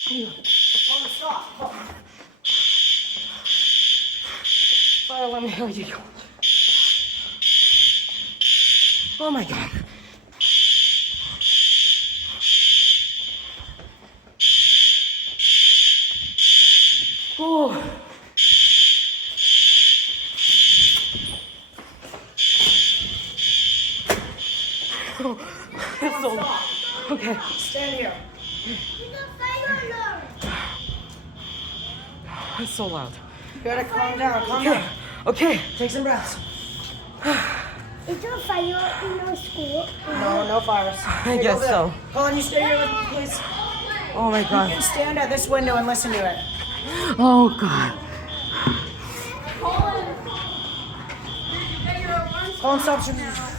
Stop. Fire alarm, here you go. Oh my God. Oh. Oh, that's so. Okay. Stand here. That's so loud. You gotta calm down. Calm down. Okay. Take some breaths. Is there a fire in our school? No fires. I guess so. Colin, you stay here with me, please. Oh my You God. can stand at this window and listen to it. Oh God. Colin, stop shooting.